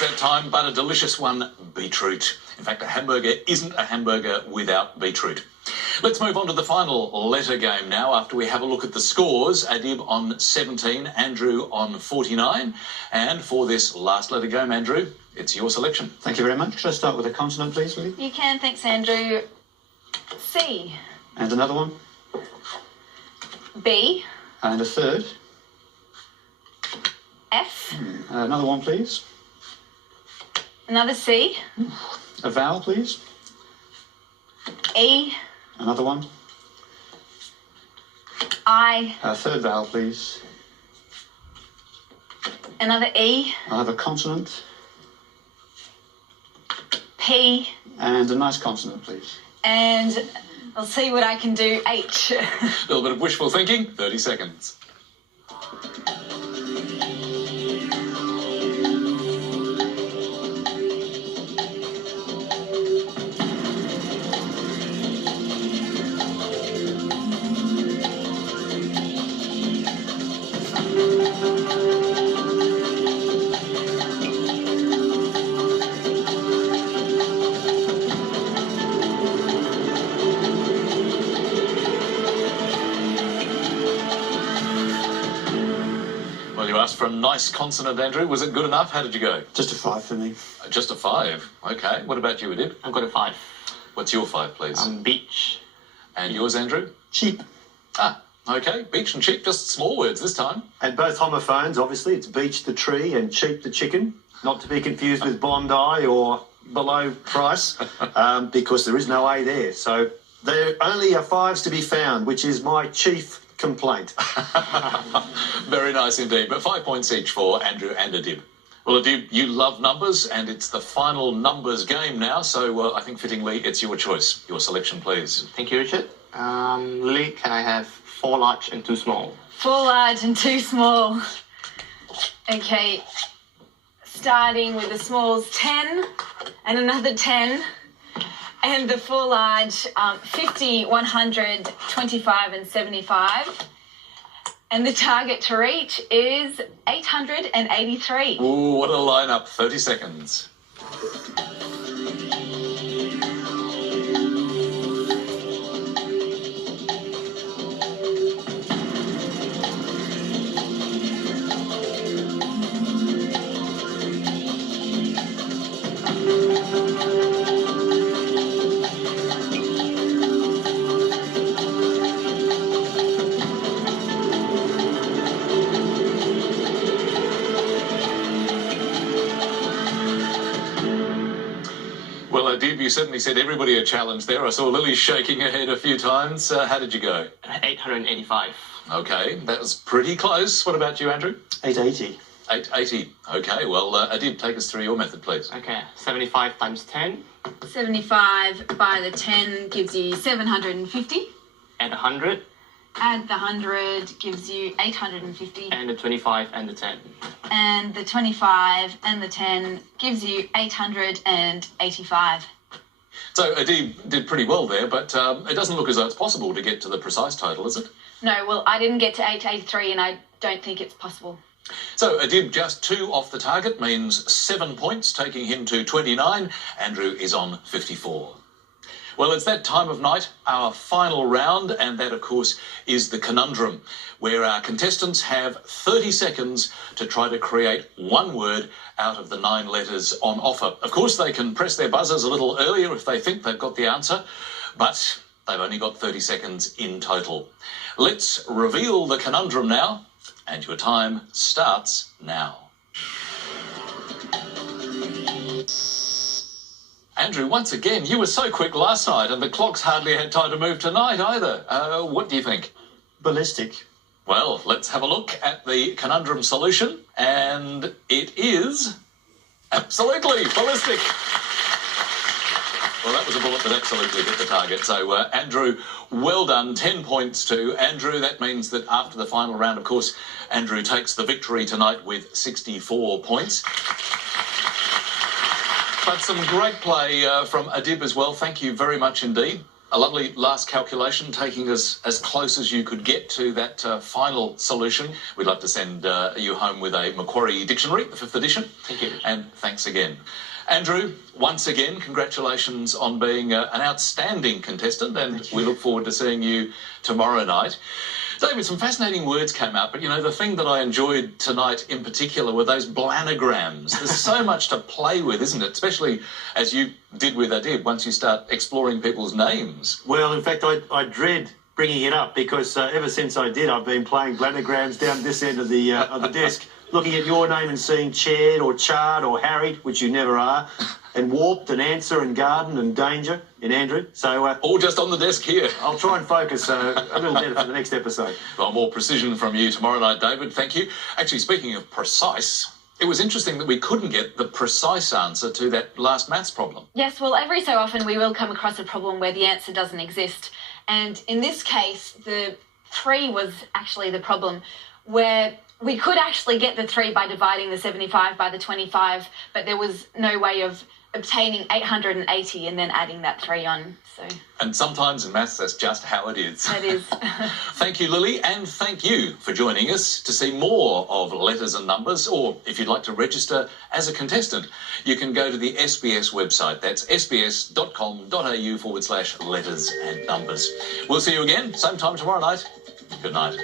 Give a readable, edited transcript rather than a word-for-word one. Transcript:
It's that time, but a delicious one, beetroot. In fact, a hamburger isn't a hamburger without beetroot. Let's move on to the final letter game now after we have a look at the scores. Adib on 17, Andrew on 49. And for this last letter game, Andrew, it's your selection. Thank you very much. Should I start with a consonant, please, Lily? You can, thanks, Andrew. C. And another one? B. And a third? F. Another one, please. Another C. A vowel, please. E. Another one. I. A third vowel, please. Another E. I'll have a consonant. P. And a nice consonant, please. And I'll see what I can do. H. A little bit of wishful thinking, 30 seconds. Well, you asked for a nice consonant, Andrew. Was it good enough? How did you go? Just a 5 for me. Just a 5. Okay. What about you, Adib? I've got a 5. What's your 5, please? Beach. And yours, Andrew? Cheap. Ah, okay. Beach and cheap, just small words this time. And both homophones, obviously. It's beach the tree and cheap the chicken. Not to be confused with Bondi or below price, because there is no A there. So there only are 5s to be found, which is my chief complaint. Very nice indeed. But 5 points each for Andrew and Adib. Well, Adib, you love numbers, and it's the final numbers game now, so I think fittingly it's your choice. Your selection, please. Thank you, Richard. Lily, can I have 4 large and 2 small? 4 large and 2 small. Okay. Starting with the smalls, 10 and another 10. And the 4 large, 50, 100, 25 and 75. And the target to reach is 883. Ooh, what a lineup. 30 seconds. Well, Adib, you certainly said everybody a challenge there. I saw Lily shaking her head a few times. How did you go? 885. Okay, that was pretty close. What about you, Andrew? 880. 880. Okay, well, Adib, take us through your method, please. Okay, 75 times 10. 75 by the 10 gives you 750. Add 100. Add the 100 gives you 850. And the 25 and the 10. And the 25 and the 10 gives you 885. So Adib did pretty well there, but it doesn't look as though it's possible to get to the precise total, is it? No, well, I didn't get to 883 and I don't think it's possible. So Adib just 2 off the target means 7 points, taking him to 29. Andrew is on 54. Well, it's that time of night, our final round, and that, of course, is the Conundrum, where our contestants have 30 seconds to try to create one word out of the 9 letters on offer. Of course, they can press their buzzers a little earlier if they think they've got the answer, but they've only got 30 seconds in total. Let's reveal the Conundrum now, and your time starts now. Andrew, once again, you were so quick last night and the clock's hardly had time to move tonight either. What do you think? Ballistic. Well, let's have a look at the Conundrum solution, and it is absolutely ballistic. Well, that was a bullet that absolutely hit the target. So, Andrew, well done. 10 points to Andrew. That means that after the final round, of course, Andrew takes the victory tonight with 64 points. But some great play from Adib as well. Thank you very much indeed. A lovely last calculation, taking us as close as you could get to that final solution. We'd love to send you home with a Macquarie Dictionary, the 5th edition. Thank you. And thanks again. Andrew, once again, congratulations on being an outstanding contestant, and we look forward to seeing you tomorrow night. David, some fascinating words came out, but, you know, the thing that I enjoyed tonight in particular were those blanograms. There's so much to play with, isn't it? Especially as you did with Adib, once you start exploring people's names. Well, in fact, I dread bringing it up because ever since I did, I've been playing blanograms down this end of the desk, looking at your name and seeing chaired or charred or harried, which you never are, and warped and answer and garden and danger in Andrew. So All just on the desk here. I'll try and focus a little better for the next episode. Well, more precision from you tomorrow night, David. Thank you. Actually, speaking of precise, it was interesting that we couldn't get the precise answer to that last maths problem. Yes, well, every so often we will come across a problem where the answer doesn't exist. And in this case, the 3 was actually the problem, where we could actually get the 3 by dividing the 75 by the 25, but there was no way of obtaining 880 and then adding that 3 on. So. And sometimes in maths, that's just how it is. That is. Thank you, Lily, and thank you for joining us. To see more of Letters and Numbers, or if you'd like to register as a contestant, you can go to the SBS website. That's sbs.com.au/letters and numbers. We'll see you again, same time tomorrow night. Good night.